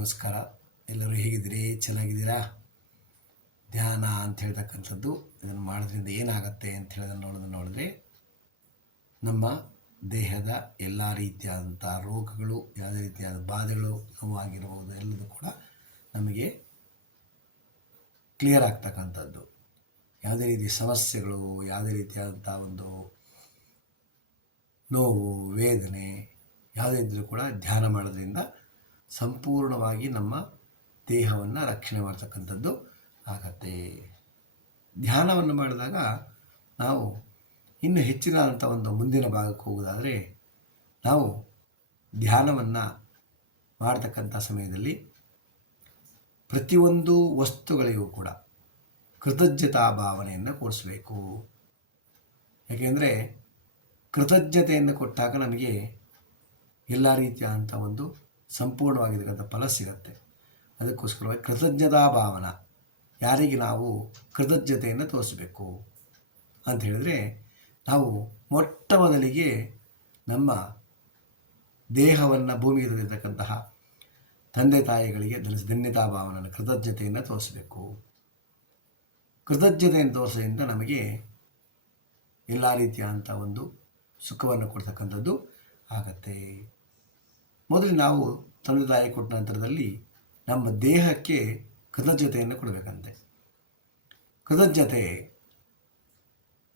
ನಮಸ್ಕಾರ. ಎಲ್ಲರೂ ಹೇಗಿದ್ದೀರಿ? ಚೆನ್ನಾಗಿದ್ದೀರಾ? ಧ್ಯಾನ ಅಂತ ಹೇಳ್ತಕ್ಕಂಥದ್ದು ಇದನ್ನು ಮಾಡೋದ್ರಿಂದ ಏನಾಗುತ್ತೆ ಅಂತ ಹೇಳೋದನ್ನು ನೋಡೋದನ್ನು ನೋಡಿದ್ರೆ ನಮ್ಮ ದೇಹದ ಎಲ್ಲ ರೀತಿಯಾದಂಥ ರೋಗಗಳು, ಯಾವುದೇ ರೀತಿಯಾದ ಬಾಧೆಗಳು ನೋವಾಗಿರಬಹುದು ಎಲ್ಲದೂ ಕೂಡ ನಮಗೆ ಕ್ಲಿಯರ್ ಆಗ್ತಕ್ಕಂಥದ್ದು. ಯಾವುದೇ ರೀತಿ ಸಮಸ್ಯೆಗಳು, ಯಾವುದೇ ರೀತಿಯಾದಂಥ ಒಂದು ನೋವು, ವೇದನೆ, ಯಾವುದೇ ಇದ್ದರೂ ಕೂಡ ಧ್ಯಾನ ಮಾಡೋದ್ರಿಂದ ಸಂಪೂರ್ಣವಾಗಿ ನಮ್ಮ ದೇಹವನ್ನು ರಕ್ಷಣೆ ಮಾಡ್ತಕ್ಕಂಥದ್ದು ಆಗತ್ತೆ. ಧ್ಯಾನವನ್ನು ಮಾಡಿದಾಗ ನಾವು ಇನ್ನು ಹೆಚ್ಚಿನಾದಂಥ ಒಂದು ಮುಂದಿನ ಭಾಗಕ್ಕೆ ಹೋಗೋದಾದರೆ ನಾವು ಧ್ಯಾನವನ್ನು ಮಾಡತಕ್ಕಂಥ ಸಮಯದಲ್ಲಿ ಪ್ರತಿಯೊಂದು ವಸ್ತುಗಳಿಗೂ ಕೂಡ ಕೃತಜ್ಞತಾ ಭಾವನೆಯನ್ನು ಕೊಡಿಸ್ಬೇಕು ಯಾಕೆಂದರೆ ಕೃತಜ್ಞತೆಯನ್ನು ಕೊಟ್ಟಾಗ ನಮಗೆ ಎಲ್ಲ ರೀತಿಯಾದಂಥ ಒಂದು ಸಂಪೂರ್ಣವಾಗಿರ್ತಕ್ಕಂಥ ಫಲ ಸಿಗತ್ತೆ. ಅದಕ್ಕೋಸ್ಕರವಾಗಿ ಕೃತಜ್ಞತಾ ಭಾವನ. ಯಾರಿಗೆ ನಾವು ಕೃತಜ್ಞತೆಯನ್ನು ತೋರಿಸಬೇಕು ಅಂತ ಹೇಳಿದ್ರೆ ನಾವು ಮೊಟ್ಟ ಮೊದಲಿಗೆ ನಮ್ಮ ದೇಹವನ್ನು ಭೂಮಿ ಇರತಕ್ಕಂತಹ ತಂದೆ ತಾಯಿಗಳಿಗೆ ಧನ- ಧನ್ಯತಾ ಭಾವನೆಯನ್ನು ಕೃತಜ್ಞತೆಯನ್ನು ತೋರಿಸಬೇಕು. ಕೃತಜ್ಞತೆಯನ್ನು ತೋರಿಸೋದ್ರಿಂದ ನಮಗೆ ಎಲ್ಲ ರೀತಿಯಾದಂಥ ಒಂದು ಸುಖವನ್ನು ಕೊಡ್ತಕ್ಕಂಥದ್ದು ಆಗತ್ತೆ. ಮೊದಲು ನಾವು ತಂದೆ ತಾಯಿ ಕೊಟ್ಟ ನಂತರದಲ್ಲಿ ನಮ್ಮ ದೇಹಕ್ಕೆ ಕೃತಜ್ಞತೆಯನ್ನು ಕೊಡಬೇಕಂತೆ. ಕೃತಜ್ಞತೆ,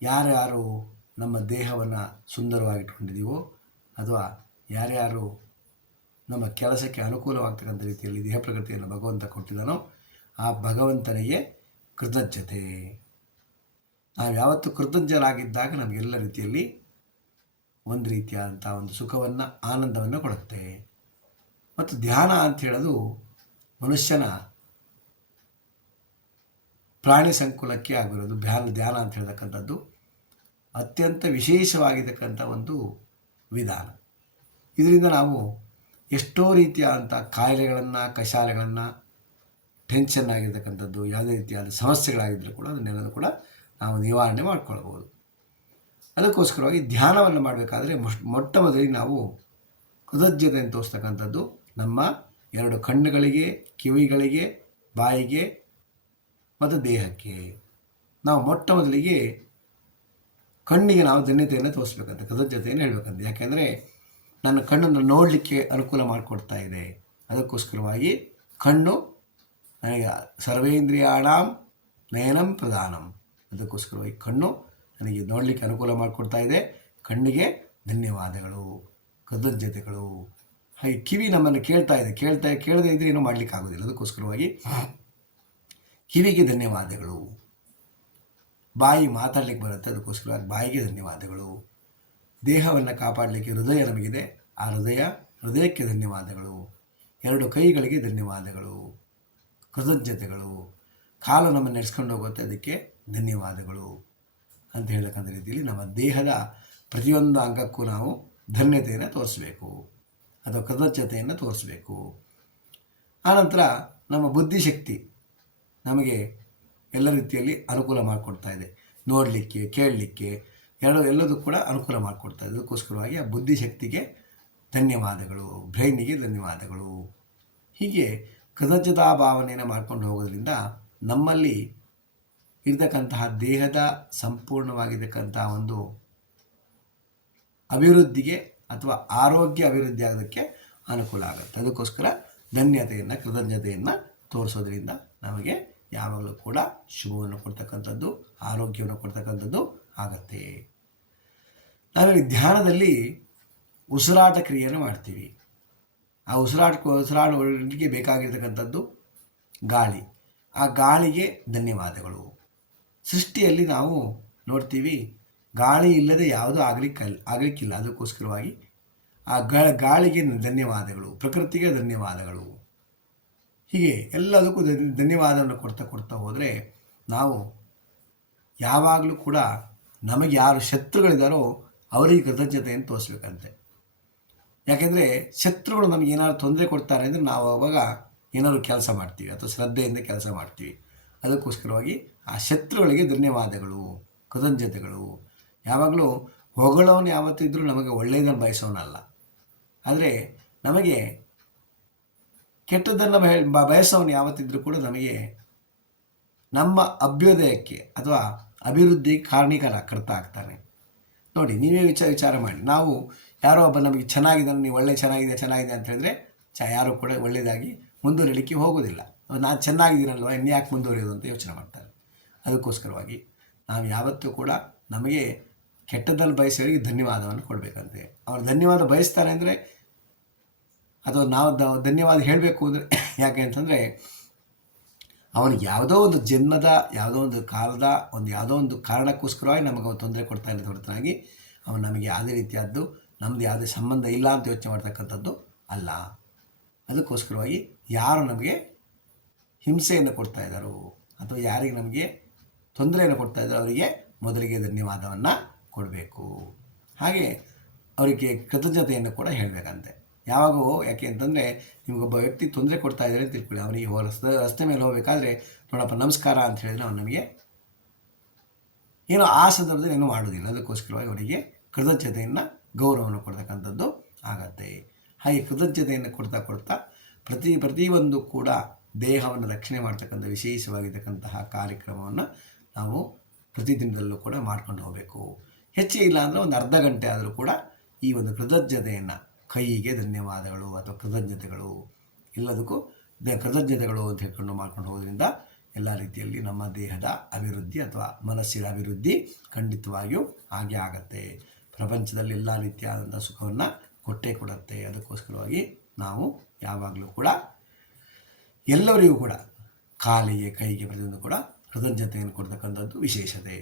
ಯಾರ್ಯಾರು ನಮ್ಮ ದೇಹವನ್ನು ಸುಂದರವಾಗಿಟ್ಕೊಂಡಿದ್ದೀವೋ ಅಥವಾ ಯಾರ್ಯಾರು ನಮ್ಮ ಕೆಲಸಕ್ಕೆ ಅನುಕೂಲವಾಗ್ತಕ್ಕಂಥ ರೀತಿಯಲ್ಲಿ ದೇಹ ಪ್ರಕೃತಿಯನ್ನು ಭಗವಂತ ಕೊಟ್ಟಿದ್ದಾನೋ ಆ ಭಗವಂತನಿಗೆ ಕೃತಜ್ಞತೆ. ನಾವು ಯಾವತ್ತು ಕೃತಜ್ಞರಾಗಿದ್ದಾಗ ನಮಗೆಲ್ಲ ರೀತಿಯಲ್ಲಿ ಒಂದು ರೀತಿಯಾದಂಥ ಒಂದು ಸುಖವನ್ನು, ಆನಂದವನ್ನು ಕೊಡುತ್ತೆ. ಮತ್ತು ಧ್ಯಾನ ಅಂತ ಹೇಳೋದು ಮನುಷ್ಯನ ಪ್ರಾಣಿ ಸಂಕುಲಕ್ಕೆ ಆಗಿರೋದು, ಧ್ಯಾನ ಧ್ಯಾನ ಅಂತ ಹೇಳ್ತಕ್ಕಂಥದ್ದು. ಅತ್ಯಂತ ವಿಶೇಷವಾಗಿರ್ತಕ್ಕಂಥ ಒಂದು ವಿಧಾನ. ಇದರಿಂದ ನಾವು ಎಷ್ಟೋ ರೀತಿಯಾದಂಥ ಕಾಯಿಲೆಗಳನ್ನು, ಕಷಾಯಗಳನ್ನು ಟೆನ್ಷನ್ ಆಗಿರ್ತಕ್ಕಂಥದ್ದು, ಯಾವುದೇ ರೀತಿಯಾದ ಸಮಸ್ಯೆಗಳಾಗಿದ್ದರೂ ಕೂಡ ಅದನ್ನೆಲ್ಲದೂ ಕೂಡ ನಾವು ನಿವಾರಣೆ ಮಾಡ್ಕೊಳ್ಬೋದು. ಅದಕ್ಕೋಸ್ಕರವಾಗಿ ಧ್ಯಾನವನ್ನು ಮಾಡಬೇಕಾದ್ರೆ ಮೊಟ್ ಮೊಟ್ಟ ಮೊದಲಿಗೆ ನಾವು ಕೃತಜ್ಞತೆಯನ್ನು ತೋರಿಸ್ತಕ್ಕಂಥದ್ದು ನಮ್ಮ ಎರಡು ಕಣ್ಣುಗಳಿಗೆ, ಕಿವಿಗಳಿಗೆ, ಬಾಯಿಗೆ ಮತ್ತು ದೇಹಕ್ಕೆ. ನಾವು ಮೊಟ್ಟ ಮೊದಲಿಗೆ ಕಣ್ಣಿಗೆ ನಾವು ಧನ್ಯತೆಯನ್ನು ತೋರಿಸ್ಬೇಕಂತ, ಕೃತಜ್ಞತೆಯನ್ನು ಹೇಳಬೇಕಂತ. ಯಾಕೆಂದರೆ ನನ್ನ ಕಣ್ಣನ್ನು ನೋಡಲಿಕ್ಕೆ ಅನುಕೂಲ ಮಾಡಿಕೊಡ್ತಾ ಇದೆ. ಅದಕ್ಕೋಸ್ಕರವಾಗಿ ಕಣ್ಣು ನನಗೆ ಸರ್ವೇಂದ್ರಿಯಾಣಾಂ ನಯನಂ ಪ್ರಧಾನಂ. ಅದಕ್ಕೋಸ್ಕರವಾಗಿ ಕಣ್ಣು ನನಗೆ ನೋಡಲಿಕ್ಕೆ ಅನುಕೂಲ ಮಾಡಿಕೊಡ್ತಾ ಇದೆ. ಕಣ್ಣಿಗೆ ಧನ್ಯವಾದಗಳು. ಕೃತಜ್ಞತೆಗಳು ಹಾಗೆ ಕಿವಿ ನಮ್ಮನ್ನು ಕೇಳ್ತಾ ಇದೆ. ಕೇಳ್ತಾ, ಕೇಳದೇ ಇದ್ರೆ ಏನೂ ಮಾಡ್ಲಿಕ್ಕೆ ಆಗೋದಿಲ್ಲ. ಅದಕ್ಕೋಸ್ಕರವಾಗಿ ಕಿವಿಗೆ ಧನ್ಯವಾದಗಳು. ಬಾಯಿ ಮಾತಾಡ್ಲಿಕ್ಕೆ ಬರುತ್ತೆ. ಅದಕ್ಕೋಸ್ಕರವಾಗಿ ಬಾಯಿಗೆ ಧನ್ಯವಾದಗಳು. ದೇಹವನ್ನು ಕಾಪಾಡಲಿಕ್ಕೆ ಹೃದಯ ನಮಗಿದೆ. ಆ ಹೃದಯ, ಹೃದಯಕ್ಕೆ ಧನ್ಯವಾದಗಳು. ಎರಡು ಕೈಗಳಿಗೆ ಧನ್ಯವಾದಗಳು. ಕೃತಜ್ಞತೆಗಳು ಕಾಲು ನಮ್ಮನ್ನು ನಡೆಸ್ಕೊಂಡು ಹೋಗುತ್ತೆ. ಅದಕ್ಕೆ ಧನ್ಯವಾದಗಳು. ಅಂತ ಹೇಳಕ್ಕಂಥ ರೀತಿಯಲ್ಲಿ ನಮ್ಮ ದೇಹದ ಪ್ರತಿಯೊಂದು ಅಂಗಕ್ಕೂ ನಾವು ಧನ್ಯತೆಯನ್ನು ತೋರಿಸ್ಬೇಕು. ಅಥವಾ ಕೃತಜ್ಞತೆಯನ್ನು ತೋರಿಸ್ಬೇಕು. ಆನಂತರ ನಮ್ಮ ಬುದ್ಧಿಶಕ್ತಿ ನಮಗೆ ಎಲ್ಲ ರೀತಿಯಲ್ಲಿ ಅನುಕೂಲ ಮಾಡಿಕೊಡ್ತಾ ಇದೆ. ನೋಡಲಿಕ್ಕೆ, ಕೇಳಲಿಕ್ಕೆ, ಎರಡು, ಎಲ್ಲದೂ ಕೂಡ ಅನುಕೂಲ ಮಾಡಿಕೊಡ್ತಾ ಇದೆ. ಅದಕ್ಕೋಸ್ಕರವಾಗಿ ಆ ಬುದ್ಧಿಶಕ್ತಿಗೆ ಧನ್ಯವಾದಗಳು, ಬ್ರೈನಿಗೆ ಧನ್ಯವಾದಗಳು. ಹೀಗೆ ಕೃತಜ್ಞತಾ ಭಾವನೆಯನ್ನು ಮಾಡ್ಕೊಂಡು ಹೋಗೋದ್ರಿಂದ ನಮ್ಮಲ್ಲಿ ಇರತಕ್ಕಂತಹ ದೇಹದ ಸಂಪೂರ್ಣವಾಗಿರ್ತಕ್ಕಂತಹ ಒಂದು ಅಭಿವೃದ್ಧಿಗೆ ಅಥವಾ ಆರೋಗ್ಯ ಅಭಿವೃದ್ಧಿ ಆಗೋದಕ್ಕೆ ಅನುಕೂಲ ಆಗುತ್ತೆ. ಅದಕ್ಕೋಸ್ಕರ ಧನ್ಯತೆಯನ್ನು, ಕೃತಜ್ಞತೆಯನ್ನು ತೋರಿಸೋದ್ರಿಂದ ನಮಗೆ ಯಾವಾಗಲೂ ಕೂಡ ಶುಭವನ್ನು ಕೊಡ್ತಕ್ಕಂಥದ್ದು, ಆರೋಗ್ಯವನ್ನು ಕೊಡ್ತಕ್ಕಂಥದ್ದು ಆಗತ್ತೆ. ನಾವಿಲ್ಲಿ ಧ್ಯಾನದಲ್ಲಿ ಉಸಿರಾಟ ಕ್ರಿಯೆಯನ್ನು ಮಾಡ್ತೀವಿ. ಆ ಉಸಿರಾಟ ಉಸಿರಾಟಕ್ಕೆ ಬೇಕಾಗಿರ್ತಕ್ಕಂಥದ್ದು ಗಾಳಿ. ಆ ಗಾಳಿಗೆ ಧನ್ಯವಾದಗಳು. ಸೃಷ್ಟಿಯಲ್ಲಿ ನಾವು ನೋಡ್ತೀವಿ, ಗಾಳಿ ಇಲ್ಲದೆ ಯಾವುದೂ ಆಗಲಿಕ್ಕಲ್ಲ ಆಗಲಿಕ್ಕಿಲ್ಲ. ಅದಕ್ಕೋಸ್ಕರವಾಗಿ ಆ ಗಾಳಿಗೆ ಧನ್ಯವಾದಗಳು, ಪ್ರಕೃತಿಗೆ ಧನ್ಯವಾದಗಳು. ಹೀಗೆ ಎಲ್ಲದಕ್ಕೂ ಧನ್ಯವಾದವನ್ನು ಕೊಡ್ತಾ ಕೊಡ್ತಾ ಹೋದರೆ ನಾವು ಯಾವಾಗಲೂ ಕೂಡ ನಮಗೆ ಯಾರು ಶತ್ರುಗಳಿದ್ದಾರೋ ಅವರಿಗೆ ಕೃತಜ್ಞತೆಯನ್ನು ತೋರಿಸ್ಬೇಕಂತೆ. ಯಾಕೆಂದರೆ ಶತ್ರುಗಳು ನಮಗೆ ಏನಾದ್ರು ತೊಂದರೆ ಕೊಡ್ತಾರೆ ಅಂದರೆ ನಾವು ಅವಾಗ ಏನಾದ್ರು ಕೆಲಸ ಮಾಡ್ತೀವಿ ಅಥವಾ ಶ್ರದ್ಧೆಯಿಂದ ಕೆಲಸ ಮಾಡ್ತೀವಿ. ಅದಕ್ಕೋಸ್ಕರವಾಗಿ ಆ ಶತ್ರುಗಳಿಗೆ ಧನ್ಯವಾದಗಳು, ಕೃತಜ್ಞತೆಗಳು. ಯಾವಾಗಲೂ ಹೊಗಳವನು ಯಾವತ್ತಿದ್ರೂ ನಮಗೆ ಒಳ್ಳೆಯದನ್ನು ಬಯಸೋನಲ್ಲ. ಆದರೆ ನಮಗೆ ಕೆಟ್ಟದ್ದನ್ನು ಬಯಸೋನು ಯಾವತ್ತಿದ್ದರೂ ಕೂಡ ನಮಗೆ ನಮ್ಮ ಅಭ್ಯುದಯಕ್ಕೆ ಅಥವಾ ಅಭಿವೃದ್ಧಿ ಕಾರಣೀಕರ ಕರ್ತ ಆಗ್ತಾನೆ. ನೋಡಿ, ನೀವೇ ವಿಚಾರ ವಿಚಾರ ಮಾಡಿ. ನಾವು ಯಾರೋ ಒಬ್ಬ ನಮಗೆ ಚೆನ್ನಾಗಿದೆ ನೀವು ಒಳ್ಳೆ ಚೆನ್ನಾಗಿದೆ ಚೆನ್ನಾಗಿದೆ ಅಂತ ಹೇಳಿದ್ರೆ ಚ ಯಾರು ಕೂಡ ಒಳ್ಳೆಯದಾಗಿ ಮುಂದುವರಿಲಿಕ್ಕೆ ಹೋಗೋದಿಲ್ಲ ನಾನು ಚೆನ್ನಾಗಿದ್ದೀನಲ್ವ, ಇನ್ಯಾಕೆ ಯಾಕೆ ಮುಂದುವರಿಯೋದು ಅಂತ ಯೋಚನೆ ಮಾಡ್ತಾರೆ. ಅದಕ್ಕೋಸ್ಕರವಾಗಿ ನಾವು ಯಾವತ್ತೂ ಕೂಡ ನಮಗೆ ಕೆಟ್ಟದ್ದಲ್ಲಿ ಬಯಸೋರಿಗೆ ಧನ್ಯವಾದವನ್ನು ಕೊಡಬೇಕಂತೆ. ಅವ್ರು ಧನ್ಯವಾದ ಬಯಸ್ತಾರೆ ಅಂದರೆ ಅಥವಾ ನಾವು ಧನ್ಯವಾದ ಹೇಳಬೇಕು ಅಂದರೆ ಯಾಕೆ ಅಂತಂದರೆ ಅವನಿಗೆ ಯಾವುದೋ ಒಂದು ಜನ್ಮದ, ಯಾವುದೋ ಒಂದು ಕಾಲದ, ಒಂದು ಯಾವುದೋ ಒಂದು ಕಾರಣಕ್ಕೋಸ್ಕರವಾಗಿ ನಮಗೆ ಅವನು ತೊಂದರೆ ಕೊಡ್ತಾ ಇರೋದು ಹೊರತಾಗಿ ಅವನು ನಮಗೆ ಯಾವುದೇ ರೀತಿಯಾದ್ದು ನಮ್ಮದು ಯಾವುದೇ ಸಂಬಂಧ ಇಲ್ಲ ಅಂತ ಯೋಚನೆ ಮಾಡ್ತಕ್ಕಂಥದ್ದು ಅಲ್ಲ. ಅದಕ್ಕೋಸ್ಕರವಾಗಿ ಯಾರು ನಮಗೆ ಹಿಂಸೆಯನ್ನು ಕೊಡ್ತಾ ಇದ್ದಾರೋ ಅಥವಾ ಯಾರಿಗೆ ನಮಗೆ ತೊಂದರೆಯನ್ನು ಕೊಡ್ತಾ ಇದ್ದರೆ ಅವರಿಗೆ ಮೊದಲಿಗೆ ಧನ್ಯವಾದವನ್ನು ಕೊಡಬೇಕು. ಹಾಗೆ ಅವರಿಗೆ ಕೃತಜ್ಞತೆಯನ್ನು ಕೂಡ ಹೇಳಬೇಕಂತೆ. ಯಾವಾಗೋ ಯಾಕೆ ಅಂತಂದರೆ ನಿಮಗೊಬ್ಬ ವ್ಯಕ್ತಿ ತೊಂದರೆ ಕೊಡ್ತಾ ಇದ್ದಾರೆ ತಿಳ್ಕೊಳ್ಳಿ. ರಸ್ತೆ ರಸ್ತೆ ಮೇಲೆ ಹೋಗಬೇಕಾದ್ರೆ ನೋಡಪ್ಪ ನಮಸ್ಕಾರ ಅಂತ ಹೇಳಿದ್ರೆ ಅವನು ನಮಗೆ ಏನೋ ಆ ಸಂದರ್ಭದಲ್ಲಿ ಏನೂ ಮಾಡೋದಿಲ್ಲ ಅದಕ್ಕೋಸ್ಕರವಾಗಿ ಅವರಿಗೆ ಕೃತಜ್ಞತೆಯನ್ನು, ಗೌರವವನ್ನು ಕೊಡ್ತಕ್ಕಂಥದ್ದು ಆಗತ್ತೆ. ಹಾಗೆ ಕೃತಜ್ಞತೆಯನ್ನು ಕೊಡ್ತಾ ಕೊಡ್ತಾ ಪ್ರತಿ, ಪ್ರತಿಯೊಂದು ಕೂಡ ದೇಹವನ್ನು ರಕ್ಷಣೆ ಮಾಡ್ತಕ್ಕಂಥ, ವಿಶೇಷವಾಗಿರ್ತಕ್ಕಂತಹ ಕಾರ್ಯಕ್ರಮವನ್ನು ನಾವು ಪ್ರತಿದಿನದಲ್ಲೂ ಕೂಡ ಮಾಡ್ಕೊಂಡು ಹೋಗಬೇಕು. ಹೆಚ್ಚೇ ಇಲ್ಲ ಅಂದರೆ ಒಂದು ಅರ್ಧ ಗಂಟೆ ಆದರೂ ಕೂಡ ಈ ಒಂದು ಕೃತಜ್ಞತೆಯನ್ನು ಕೈಗೆ ಧನ್ಯವಾದಗಳು ಅಥವಾ ಕೃತಜ್ಞತೆಗಳು ಎಲ್ಲದಕ್ಕೂ ದ- ಕೃತಜ್ಞತೆಗಳು ಅಂತ ಹೇಳ್ಕೊಂಡು ಮಾಡ್ಕೊಂಡು ಹೋಗೋದ್ರಿಂದ ಎಲ್ಲ ರೀತಿಯಲ್ಲಿ ನಮ್ಮ ದೇಹದ ಅಭಿವೃದ್ಧಿ ಅಥವಾ ಮನಸ್ಸಿನ ಅಭಿವೃದ್ಧಿ ಖಂಡಿತವಾಗಿಯೂ ಹಾಗೆ ಆಗತ್ತೆ. ಪ್ರಪಂಚದಲ್ಲಿ ಎಲ್ಲ ರೀತಿಯಾದಂಥ ಸುಖವನ್ನು ಕೊಟ್ಟೇ ಕೊಡುತ್ತೆ. ಅದಕ್ಕೋಸ್ಕರವಾಗಿ ನಾವು ಯಾವಾಗಲೂ ಕೂಡ ಎಲ್ಲರಿಗೂ ಕೂಡ ಕಾಲಿಗೆ, ಕೈಗೆ ಪ್ರತಿಯೊಂದು ಕೂಡ ಕೃತಜ್ಞತೆಯನ್ನು ಕೊಡ್ತಕ್ಕಂಥದ್ದು ವಿಶೇಷತೆ.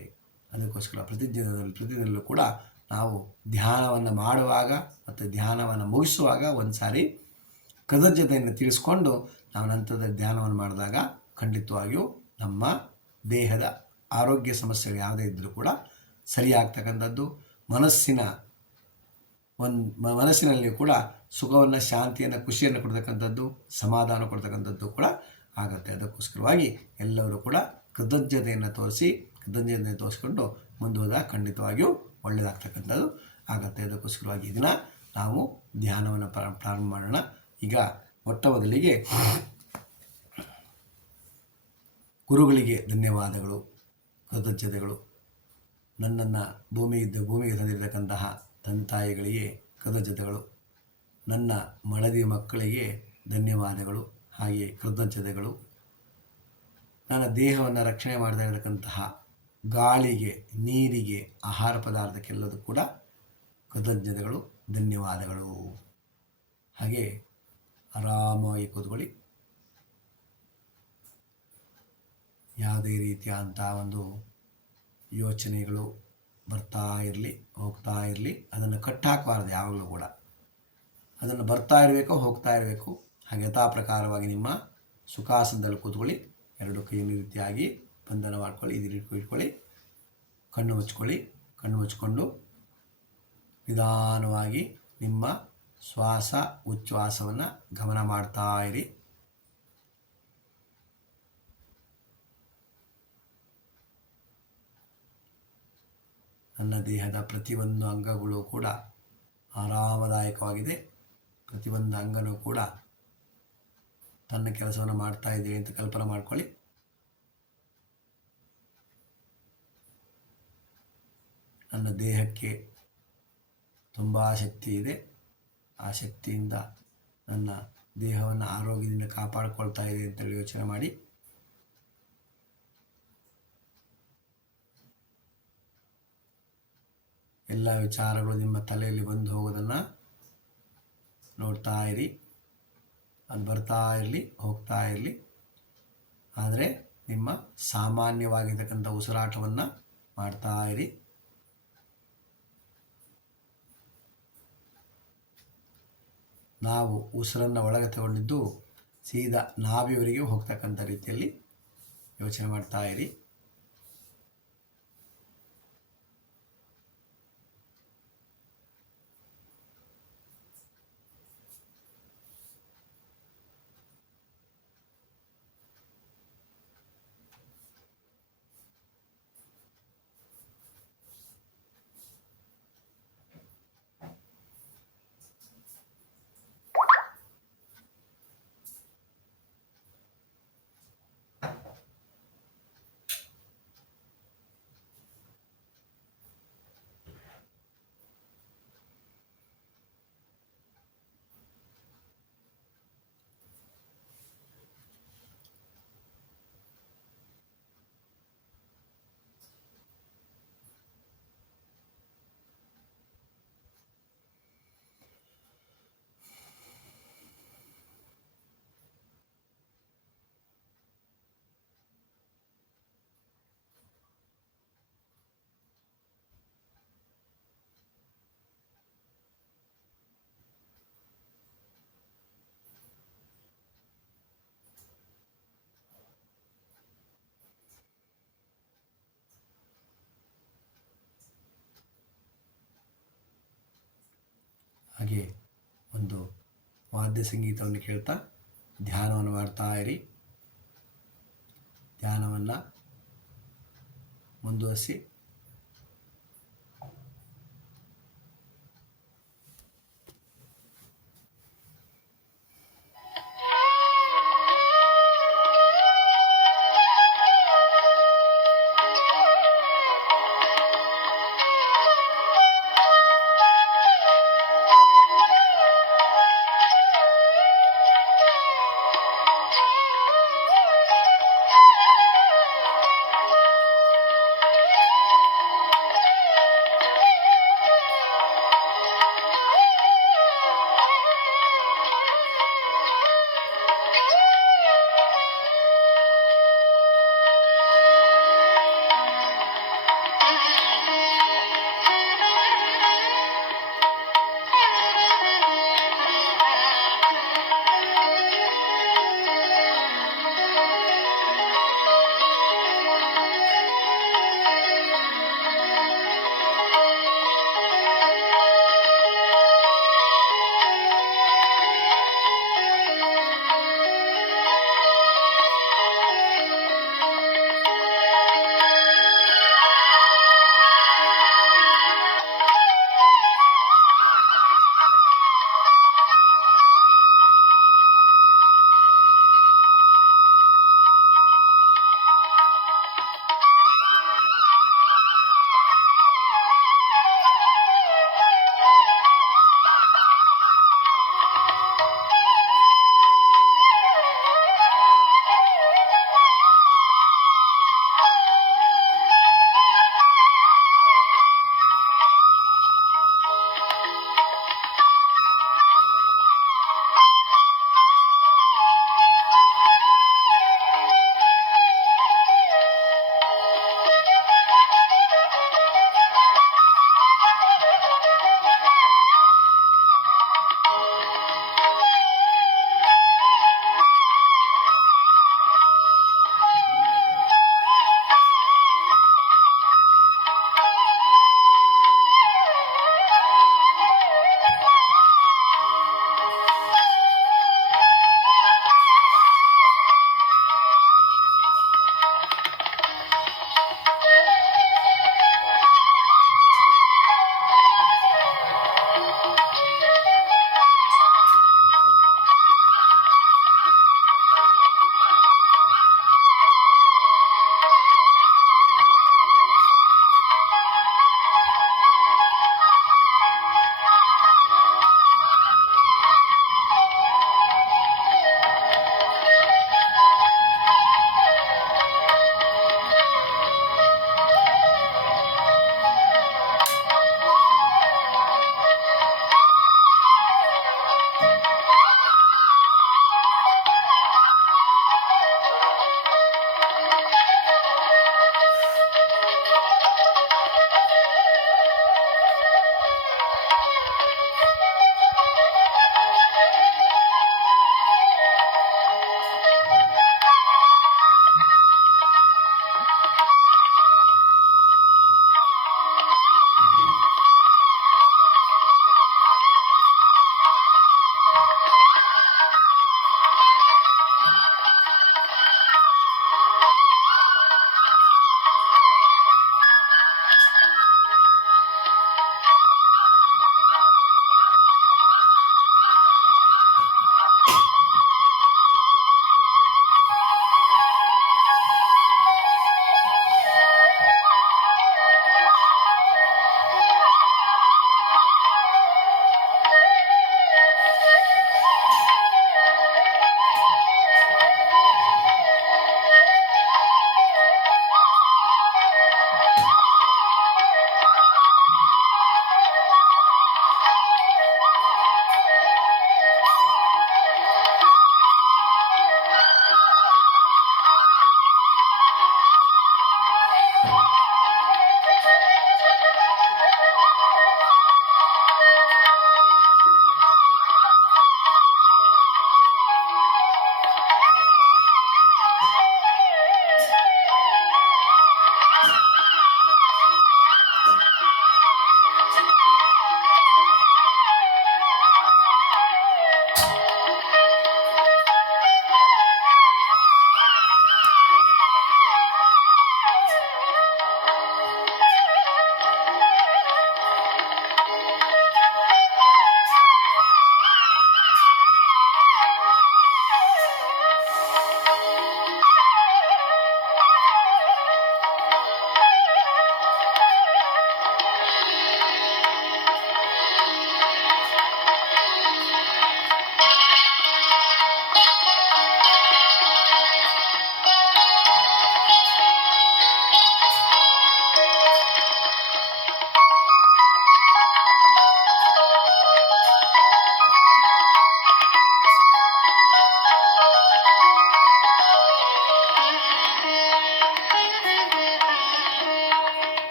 ಅದಕ್ಕೋಸ್ಕರ ಪ್ರತಿದಿನದಲ್ಲಿ ಪ್ರತಿದಿನಲ್ಲೂ ಕೂಡ ನಾವು ಧ್ಯಾನವನ್ನು ಮಾಡುವಾಗ ಮತ್ತು ಧ್ಯಾನವನ್ನು ಮುಗಿಸುವಾಗ ಒಂದು ಸಾರಿ ಕೃತಜ್ಞತೆಯನ್ನು ತಿಳಿಸ್ಕೊಂಡು ನಾವು ನಂತರದ ಧ್ಯಾನವನ್ನು ಮಾಡಿದಾಗ ಖಂಡಿತವಾಗಿಯೂ ನಮ್ಮ ದೇಹದ ಆರೋಗ್ಯ ಸಮಸ್ಯೆಗಳು ಯಾವುದೇ ಇದ್ದರೂ ಕೂಡ ಸರಿಯಾಗ್ತಕ್ಕಂಥದ್ದು. ಮನಸ್ಸಿನ ಒಂದು ಮನಸ್ಸಿನಲ್ಲಿ ಕೂಡ ಸುಖವನ್ನು, ಶಾಂತಿಯನ್ನು, ಖುಷಿಯನ್ನು ಕೊಡ್ತಕ್ಕಂಥದ್ದು, ಸಮಾಧಾನ ಕೊಡ್ತಕ್ಕಂಥದ್ದು ಕೂಡ ಆಗುತ್ತೆ. ಅದಕ್ಕೋಸ್ಕರವಾಗಿ ಎಲ್ಲರೂ ಕೂಡ ಕೃತಜ್ಞತೆಯನ್ನು ತೋರಿಸಿ ಕೃತಜ್ಞತೆಯನ್ನು ತೋರಿಸ್ಕೊಂಡು ಮುಂದುವರೆದಾಗ ಖಂಡಿತವಾಗಿಯೂ ಒಳ್ಳೆಯದಾಗ್ತಕ್ಕಂಥದ್ದು ಆಗತ್ತೆ. ಅದಕ್ಕೋಸ್ಕರವಾಗಿ ಇದನ್ನ ನಾವು ಧ್ಯಾನವನ್ನು ಪ್ರಾ- ಪ್ರಾರಂಭ ಮಾಡೋಣ. ಈಗ ಮೊಟ್ಟ ಮೊದಲಿಗೆ ಗುರುಗಳಿಗೆ ಧನ್ಯವಾದಗಳು ಕೃತಜ್ಞತೆಗಳು ನನ್ನನ್ನು ಇದ್ದ ಭೂಮಿಗೆ ತಂದಿರತಕ್ಕಂತಹ ತಂದೆ ತಾಯಿಗಳಿಗೆ ಕೃತಜ್ಞತೆಗಳು ನನ್ನ ಮಡದಿ ಮಕ್ಕಳಿಗೆ ಧನ್ಯವಾದಗಳು. ಹಾಗೆ ಕೃತಜ್ಞತೆಗಳು ನನ್ನ ದೇಹವನ್ನು ರಕ್ಷಣೆ ಮಾಡದೇ ಇರತಕ್ಕಂತಹ ಗಾಳಿಗೆ, ನೀರಿಗೆ, ಆಹಾರ ಪದಾರ್ಥಕ್ಕೆಲ್ಲದೂ ಕೂಡ ಕೃತಜ್ಞತೆಗಳು, ಧನ್ಯವಾದಗಳು. ಹಾಗೆ ಆರಾಮಾಗಿ ಕೂತ್ಕೊಳ್ಳಿ. ಯಾವುದೇ ರೀತಿಯಾದಂಥ ಒಂದು ಯೋಚನೆಗಳು ಬರ್ತಾ ಇರಲಿ, ಹೋಗ್ತಾ ಇರಲಿ, ಅದನ್ನು ಕಟ್ಟಾಕಬಾರ್ದು ಯಾವಾಗಲೂ ಕೂಡ. ಅದನ್ನು ಬರ್ತಾ ಇರಬೇಕು, ಹೋಗ್ತಾ ಇರಬೇಕು. ಹಾಗೆ ಯಥಾ ಪ್ರಕಾರವಾಗಿ ನಿಮ್ಮ ಸುಖಾಸನದಲ್ಲಿ ಕೂತ್ಕೊಳ್ಳಿ. ಎರಡು ಕೈಯನ್ನು ರೀತಿಯಾಗಿ ಬಂಧನ ಮಾಡ್ಕೊಳ್ಳಿ ಇದು ಇಟ್ಕೊಳ್ಳಿ. ಕಣ್ಣು ಮುಚ್ಕೊಳ್ಳಿ. ಕಣ್ಣು ಮುಚ್ಕೊಂಡು ನಿಧಾನವಾಗಿ ನಿಮ್ಮ ಶ್ವಾಸ, ಉಚ್ಛ್ವಾಸವನ್ನು ಗಮನ ಮಾಡ್ತಾ ಇರಿ. ನನ್ನ ದೇಹದ ಪ್ರತಿಯೊಂದು ಅಂಗಗಳು ಕೂಡ ಆರಾಮದಾಯಕವಾಗಿದೆ. ಪ್ರತಿಯೊಂದು ಅಂಗನೂ ಕೂಡ ತನ್ನ ಕೆಲಸವನ್ನು ಮಾಡ್ತಾ ಇದ್ದೀರಿ ಅಂತ ಕಲ್ಪನೆ ಮಾಡ್ಕೊಳ್ಳಿ. ನನ್ನ ದೇಹಕ್ಕೆ ತುಂಬ ಶಕ್ತಿ ಇದೆ. ಆ ಶಕ್ತಿಯಿಂದ ನನ್ನ ದೇಹವನ್ನು ಆರೋಗ್ಯದಿಂದ ಕಾಪಾಡಿಕೊಳ್ತಾ ಇದೆ ಅಂತೇಳಿ ಯೋಚನೆ ಮಾಡಿ. ಎಲ್ಲ ವಿಚಾರಗಳು ನಿಮ್ಮ ತಲೆಯಲ್ಲಿ ಬಂದು ಹೋಗೋದನ್ನು ನೋಡ್ತಾ ಇರಿ. ಅದು ಬರ್ತಾ ಇರಲಿ, ಹೋಗ್ತಾ ಇರಲಿ. ಆದರೆ ನಿಮ್ಮ ಸಾಮಾನ್ಯವಾಗಿರ್ತಕ್ಕಂಥ ಉಸಿರಾಟವನ್ನು ಮಾಡ್ತಾ ಇರಿ. ನಾವು ಉಸಿರನ್ನು ಒಳಗೆ ತಗೊಂಡಿದ್ದು ಸೀದಾ ನಾಭಿಯವರಿಗೆ ಹೋಗ್ತಕ್ಕಂಥ ರೀತಿಯಲ್ಲಿ ಯೋಚನೆ ಮಾಡ್ತಾ ಇರಿ. ಹಾಗೆ ಒಂದು ವಾದ್ಯ ಸಂಗೀತವನ್ನು ಕೇಳ್ತಾ ಧ್ಯಾನವನ್ನು ಮಾಡ್ತಾ ಇರಿ. ಧ್ಯಾನವನ್ನು ಮುಂದುವರಿಸಿ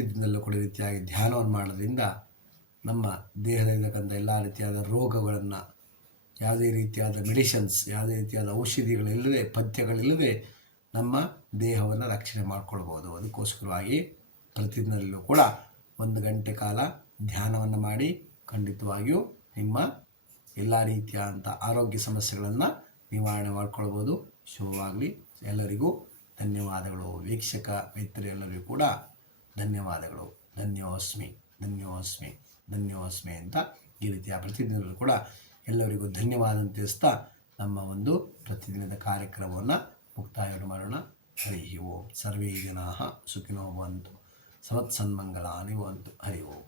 ಪ್ರತಿದಿನದಲ್ಲೂ ಕೂಡ ರೀತಿಯಾಗಿ ಧ್ಯಾನವನ್ನು ಮಾಡೋದ್ರಿಂದ ನಮ್ಮ ದೇಹದಲ್ಲಿರ್ತಕ್ಕಂಥ ಎಲ್ಲ ರೀತಿಯಾದ ರೋಗಗಳನ್ನು ಯಾವುದೇ ರೀತಿಯಾದ ಮೆಡಿಷನ್ಸ್, ಯಾವುದೇ ರೀತಿಯಾದ ಔಷಧಿಗಳಿಲ್ಲದೆ, ಪಥ್ಯಗಳಿಲ್ಲದೆ ನಮ್ಮ ದೇಹವನ್ನು ರಕ್ಷಣೆ ಮಾಡ್ಕೊಳ್ಬೋದು. ಅದಕ್ಕೋಸ್ಕರವಾಗಿ ಪ್ರತಿದಿನದಲ್ಲೂ ಕೂಡ ಒಂದು ಗಂಟೆ ಕಾಲ ಧ್ಯಾನವನ್ನು ಮಾಡಿ ಖಂಡಿತವಾಗಿಯೂ ನಿಮ್ಮ ಎಲ್ಲ ರೀತಿಯಾದಂಥ ಆರೋಗ್ಯ ಸಮಸ್ಯೆಗಳನ್ನು ನಿವಾರಣೆ ಮಾಡಿಕೊಳ್ಬೋದು. ಶುಭವಾಗಲಿ. ಎಲ್ಲರಿಗೂ ಧನ್ಯವಾದಗಳು. ವೀಕ್ಷಕ ಮಿತ್ರರೆಲ್ಲರಿಗೂ ಕೂಡ ಧನ್ಯವಾದಗಳು. ಧನ್ಯೋಸ್ಮಿ ಧನ್ಯೋಸ್ಮಿ ಧನ್ಯೋಸ್ಮಿ ಅಂತ ಈ ರೀತಿಯ ಪ್ರತಿದಿನಗಳು ಕೂಡ ಎಲ್ಲರಿಗೂ ಧನ್ಯವಾದ ಅಂತ ತಿಳಿಸ್ತಾ ನಮ್ಮ ಒಂದು ಪ್ರತಿದಿನದ ಕಾರ್ಯಕ್ರಮವನ್ನು ಮುಕ್ತಾಯ ಮಾಡೋಣ. ಹರಿ ಓಂ. ಸರ್ವೇ ಜನಾ ಸುಖಿನೋ ಭವಂತು. ಸಮತ್ಸನ್ಮಂಗಲಾನಿ ಭವಂತು. ಹರಿ ಓಂ.